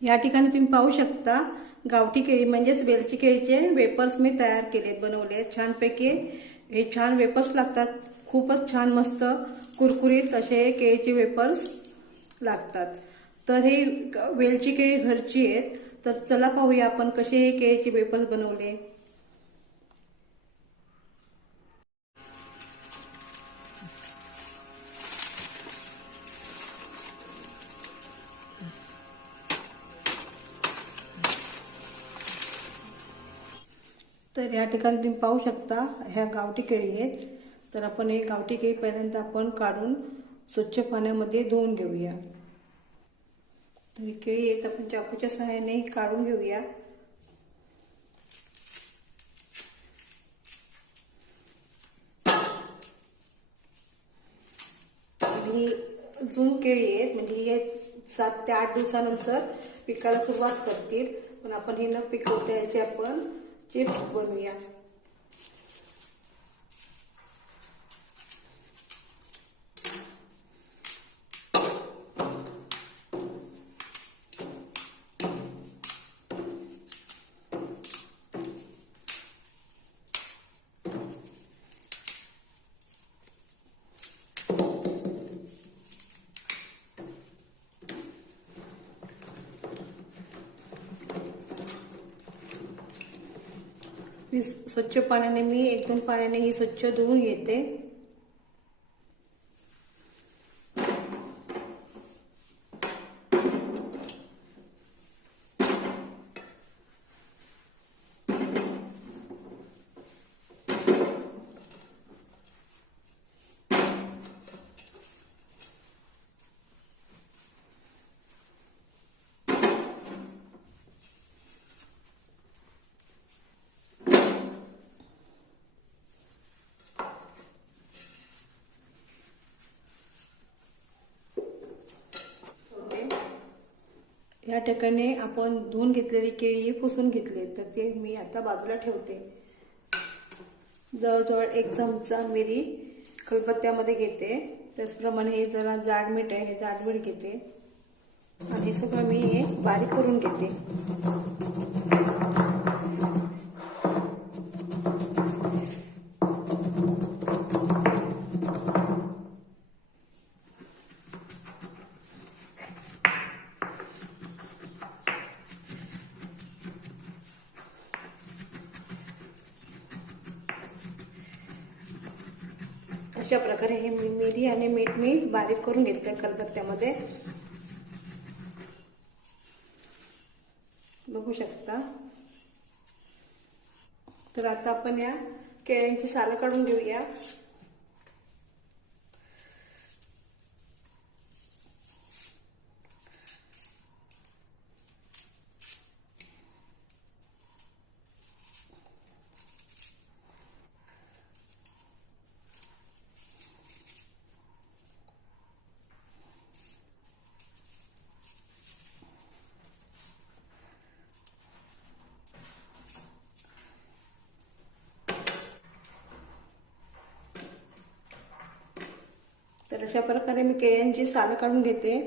या ठिकाणी तुम्ही पाहू शकता गावठी केळी म्हणजेच वेलची केळीचे वेपर्स मी तयार केलेत, बनवले छानपैकी। हे छान वेपर्स लागतात, खूपच छान मस्त कुरकुरीत असे केळीचे वेपर्स लागतात। तर हे वेलची केळी घरची आहेत, तर चला पाहूया आपण कसे हे केळीचे वेपर्स बनवले। तर या ठिकाणी तुम्ही पाहू शकता ह्या गावठी केळी आहेत। तर आपण हे गावठी केळी पहिल्यांदा आपण काढून स्वच्छ पाण्यामध्ये धुवून घेऊया। तर ही केळी आहेत, आपण चाकूच्या सहाय्याने काढून घेऊया। ही जून केळी आहेत, म्हणजे हे 7 ते 8 दिवसानंतर पिकाला सुरुवात करतील, पण आपण हे न पिकवता याचे आपण चिप्स बनवूया। स्वच्छ पाण्याने मी 1-2 पाण्याने ही स्वच्छ धुवून घेते। या ठिकाणी आपण धुवून घेतलेली केळी पुसून घेतली, तर ते मी आता बाजूला ठेवते। जवळजवळ 1 चमचा मिरी खलबत्त्यामध्ये घेते, त्याचप्रमाणे हे जरा जाड मीठ आहे, हे जाड मीठ घेते आणि हे सगळं मी हे बारीक करून घेते। अशा प्रकारे हे मिरी आणि मीठ मी बारीक करून घेतले खलबत्त्यामध्ये, बघू शकता। तर आता आपण या केळ्यांची सालं काढून घेऊया। तर अशा प्रकारे मी केळ्यांची सालं काढून घेते।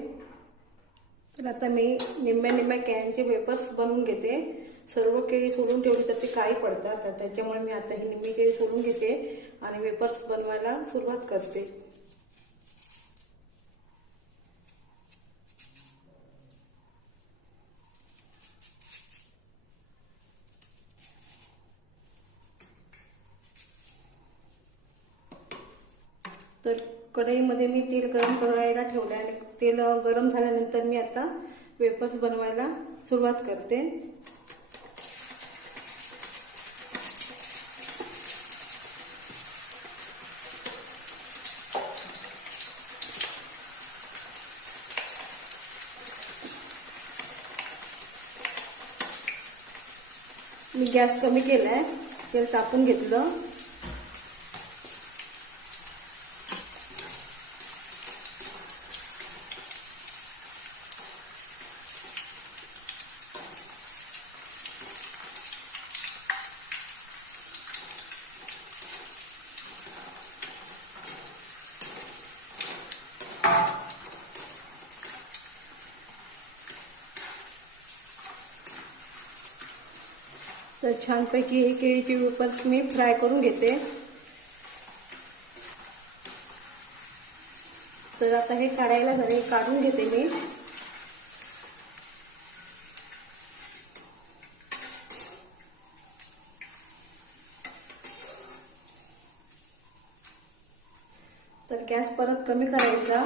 तर आता मी निम्म्या केळ्यांचे वेपर्स बनवून घेते। सर्व केळी सोलून ठेवली तर ते काळी पडतात, तर त्याच्यामुळे मी आता ही निम्मी केळी सोलून घेते आणि वेपर्स बनवायला सुरुवात करते। तर कढईमध्ये मी तेल गरम करायला ठेवले आणि तेल गरम झाल्यानंतर मी आता वेफर्स बनवायला सुरुवात करते। मी गॅस कमी केलाय, तेल तापून घेतलं। तर छानपैकी हे केळीचे वेफर्स मी फ्राय करून घेते. तर आता हे काढायला झाले, काढून घेते मी. तर गॅस परत कमी करायचा.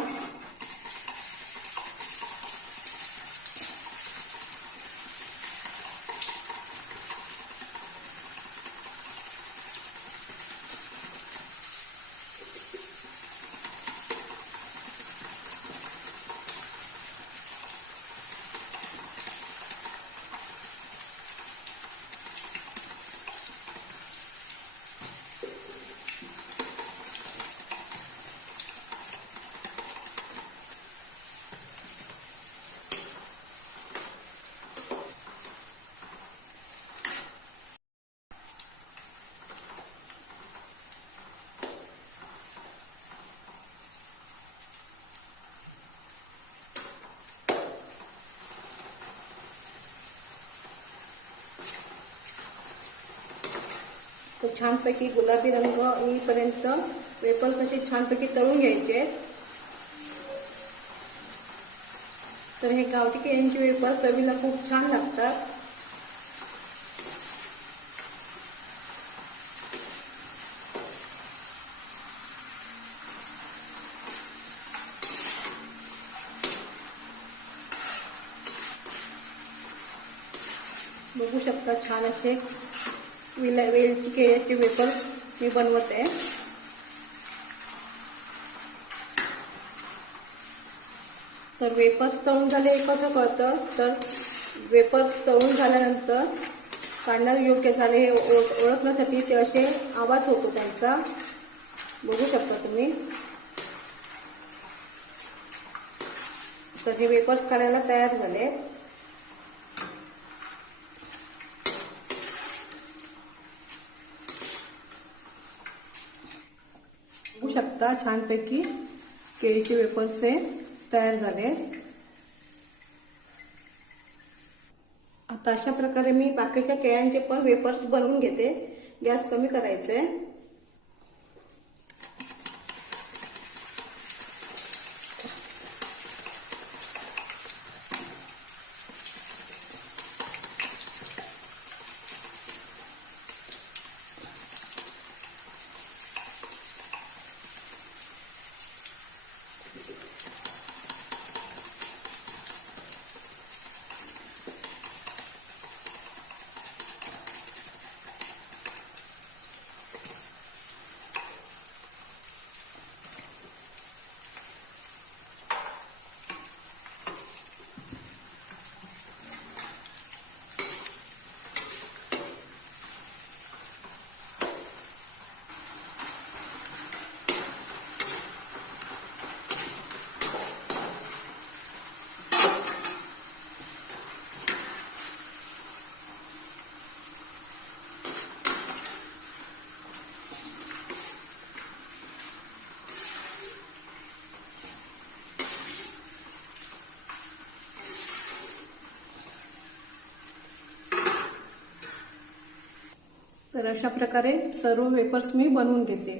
तर छानपैकी गुलाबी रंग येईपर्यंत वेफर्स असे छानपैकी तळून घ्यायचे. तर हे गावठी केळीचे वेफर्स चवीला खूप छान लागतात. बघू शकता छान असे वेलची केळीचे वेफर्स मी बनवत आहे. तर वेफर्स तळून झाले कसं कळतं, तर वेफर्स तळून झाल्यानंतर काढण्यास योग्य झाले हे ओळखण्यासाठी ते असे आवाज होतो त्यांचा. बघू शकता तुम्ही. तर हे वेफर्स काढायला तयार झाले. बघू शकता छानपैकी केळीचे वेफर्स हे तयार झाले. आता अशा प्रकारे मी बाकीच्या केळ्यांचे पण वेफर्स बनवून घेते. गॅस कमी करायचे. तर अशा प्रकारे सर्व वेफर्स मी बनवून घेते.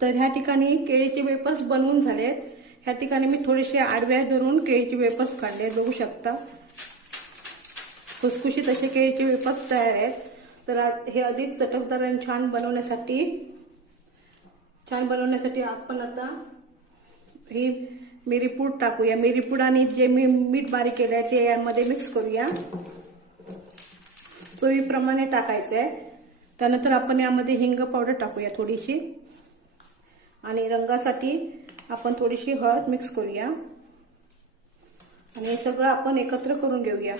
तर ह्या ठिकाणी केळीचे वेफर्स बनवून झालेत. ह्या ठिकाणी मी थोडेसे आडव्या धरून केळीचे वेफर्स काढले. बघू शकता खुसखुशीत असे केळीचे वेफर्स तयार आहेत. तर हे अधिक चटकदार आणि छान बनवण्यासाठी आपण आता ही मिरीपूड टाकूया. मिरीपूड आणि जे मी मीठ बारीक केलं आहे ते यामध्ये मिक्स करूया. चवीप्रमाणे टाकायचं आहे. त्यानंतर आपण यामध्ये हिंग पावडर टाकूया थोडीशी, आणि रंगासाठी आपण थोडीशी हळद मिक्स करूया. आणि हे सगळं आपण एकत्र करून घेऊया.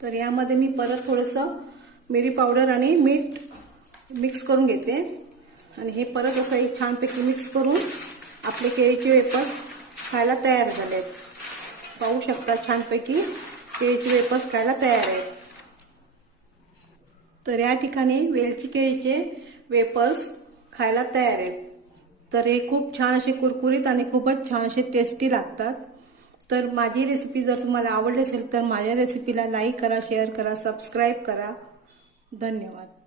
तर यामध्ये मी परत थोडंसं मिरी पावडर आणि मीठ मिक्स करून घेते. आणि हे परत असं छानपैकी मिक्स करून आपले केळीचे वेफर्स खायला तयार झालेत. पाहू शकता छानपैकी केळीचे वेफर्स खायला तयार आहेत. तर या ठिकाणी वेलची केळीचे वेफर्स खायला तयार आहेत. तर हे खूप छान असे कुरकुरीत आणि खूपच छान असे टेस्टी लागतात. तर माझी रेसिपी जर तुम्हाला आवडली असेल तर माझ्या रेसिपीला लाईक करा, शेअर करा, सबस्क्राईब करा. धन्यवाद.